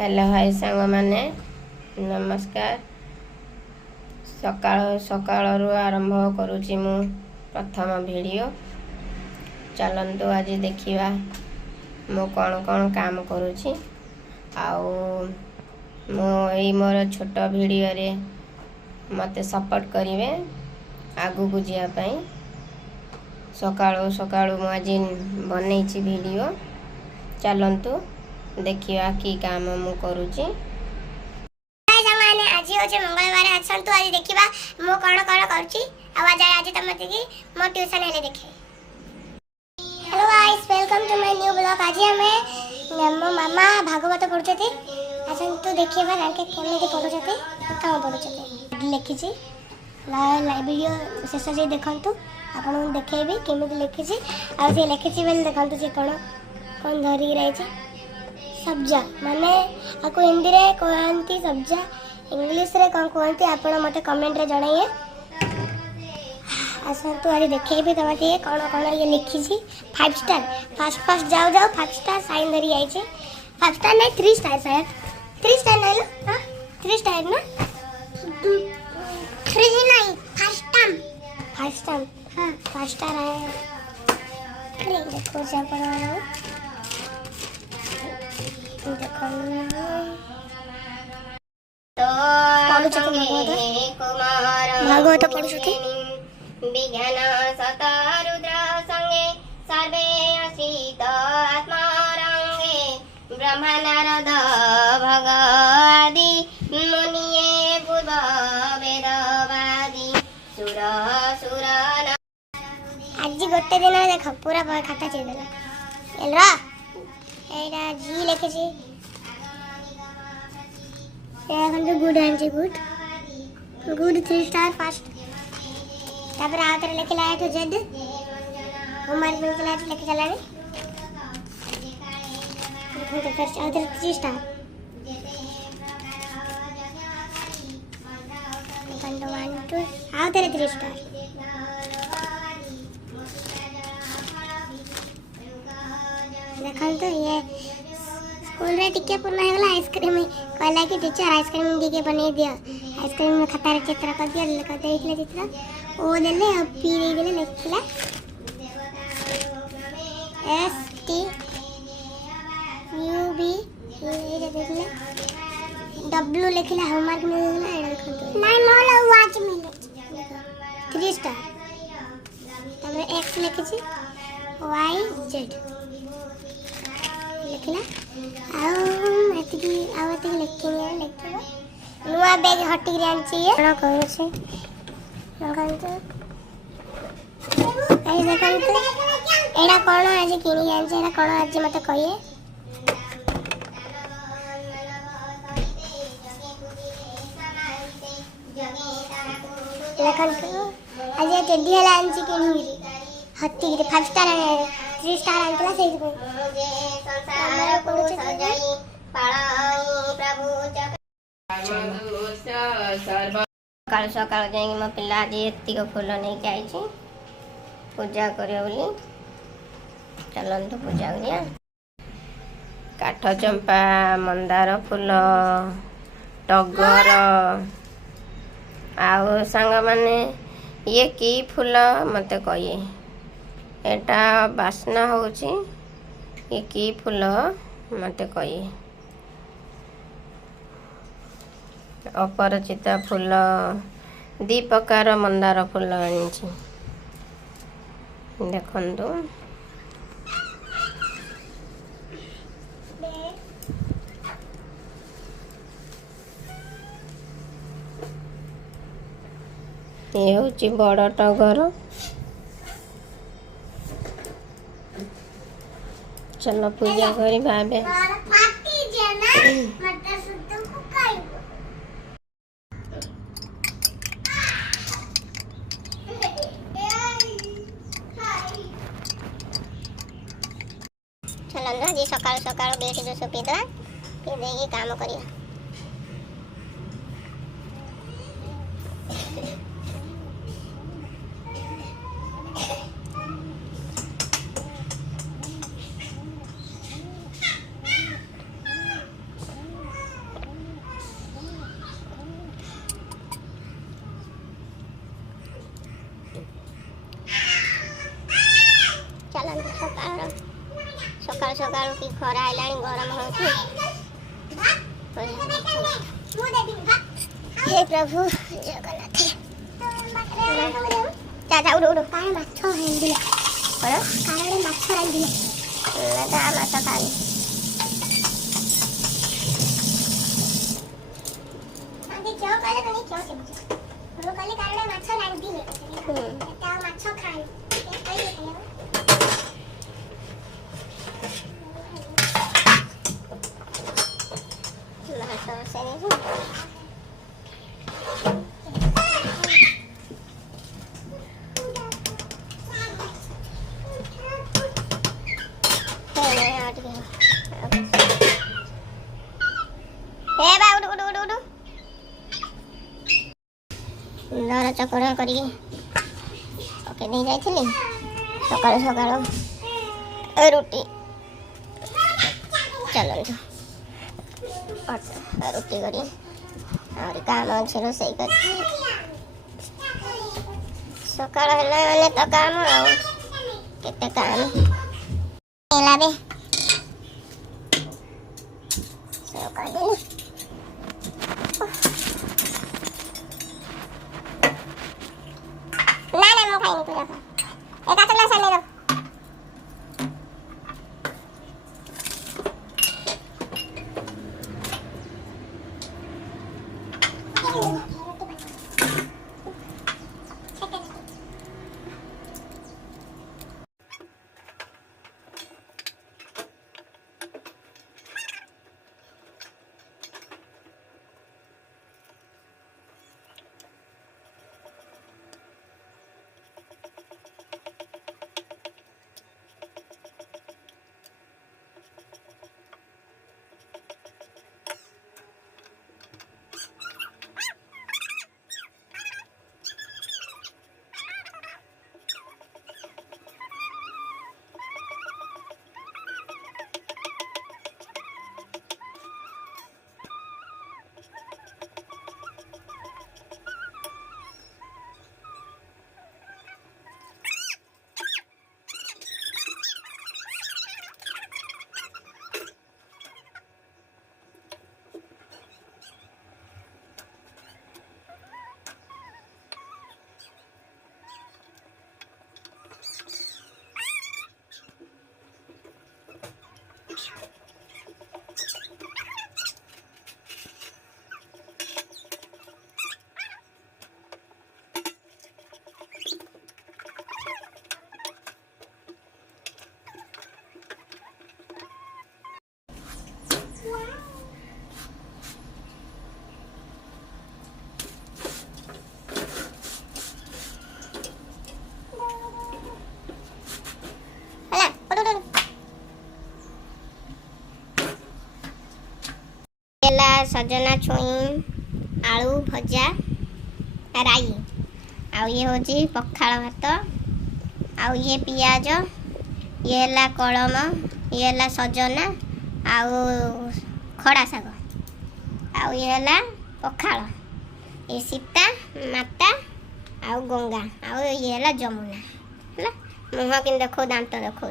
Hello hi सांग माने नमस्कार। सकाळ सकाळरू आरंभ करुची मु प्रथम वीडियो। चलंतु आज देखिवा मु कौन कौन काम करुची आउ मो एई मोर छोट वीडियो रे मते सपोर्ट करिवे आगु को जिया पई। सकाळो सकाळो मु आज बनेइची वीडियो। चलंतु देखिवा की काम मु करूची। आज होचे मंगलवार आछंतु आज देखिबा मो कोन कोन करूची आवाज आय आज तमते की मो ट्यूशन हेले देखे। Hello guys welcome to my new blog. आज हमें मो मामा भागवत पढुचती आछंतु देखिबा ताके केमिति पढुचती काम पढुचती लिखिची ला वीडियो शेष जे देखंतु आपन देखेबी केमिति लिखिची आ से लिखिची बेल देखंतु जे कोन धरी रहिची सब्जा माने आको हिंदी रे कहंती सब्जा इंग्लिश रे कोन कहंती आपण मते कमेंट रे जणाइए। आसंतु आज देखेबी तमते कोन कोन ये लिखी छी 5 स्टार फर्स्ट जाओ 5 स्टार साइन धरी आई छी 5 स्टार नहीं 3 स्टार शायद 3 स्टार नहीं लो हां 3 स्टार ना 3 नहीं फर्स्ट टाइम हां 5 स्टार आया। अरे देखो जा पर भागवत पढुचती विज्ञान सत रुद्र संगे सर्वे असित आत्मारंगे ब्रह्मा नारद भगवादि मुनिये पूर्व वेदवादी सुर आज गोटे दिन देख पूरा खाता चेक देला एलरा एटा जी लिखे छी এখন তো গুড আনছি গুড 3 স্টার ফার্স্ট তারপরে আউতরে লিখলা এ টু জেড হোমওয়ার্ক में क्लास लिख चलानी तो फिर आउतरे 3 स्टार वन टू आउतरे 3 स्टार देखन तो ये स्कूल रे टिके पुना हेला आइसक्रीम कहला कि टीचर आइसक्रीम दिके बने दिया आइसक्रीम में खाता रे चित्र कर दिया लिख देखले चित्र ओ देले पी दे देले लिखला एस टी यू बी ये देखले डब्ल्यू लिखला होमवर्क में देला एडा देखो नहीं मोला वाच मिले 3 स्टार तबरे एक्स लिखछि वाई जेड लिखला एतिकी आवती लिखिनी लिखबो नुआ बैग हटी रे आंची कोन करू छै नगंत आई देखंत एडा कोन आज किनी आंची एडा कोन आज मते कहिए देखंत आज टेडी हला आंची किनी हटी रे 5 स्टार 3 स्टार आंतला सेज को हमरा कोन सजाई पाळाई प्रभु सकाल सकाल जाई म पिला आज एतिक फूल नहीं के आई छी पूजा करे बोली। चलंतु पूजा करिया। काठ चंपा मंदार फूल टगर आउ सांग माने ये की फूल मते कहिए एटा बासना होची ये की फूल मते कहिए। अपरचिता फूल 2 प्रकार मंदार फूल आनिछि देखंतु ये होची बड़ टगर। चलो पूजा करी भाबे चलो जी सकाल सकाल बेटी जो सुपीदा पी देगी काम करिया। सकाळू की खरा आइलाणी गरम होती। हे प्रभु जगन्नाथ चाचा उड़ उड़ काय माछ रांधिले पर काळे माछ रांधिले ना माछ खाली आंधी क्यों काले कणी क्यों से हम काले काळे माछ रांधिले त्या माछ खाली काय दर चकड़ा कर पकई जाइली सकाल सकाल रुटी चलते रुटी करी काम अच्छे रोसई कर सकाल है तो काम आते काम बे ना ना मैं खाई नहीं एक आधा ग्लास ले लो सजना छुई आलू भजा राई आउ ये होची पखाल भात आउ ये पियाज ये है कलम ये है सजना आउ खड़ा साग आउ ये है पखाल ये सीता माता आउ गंगा आउ ये है जमुना है मुह कि देखो दांत देखो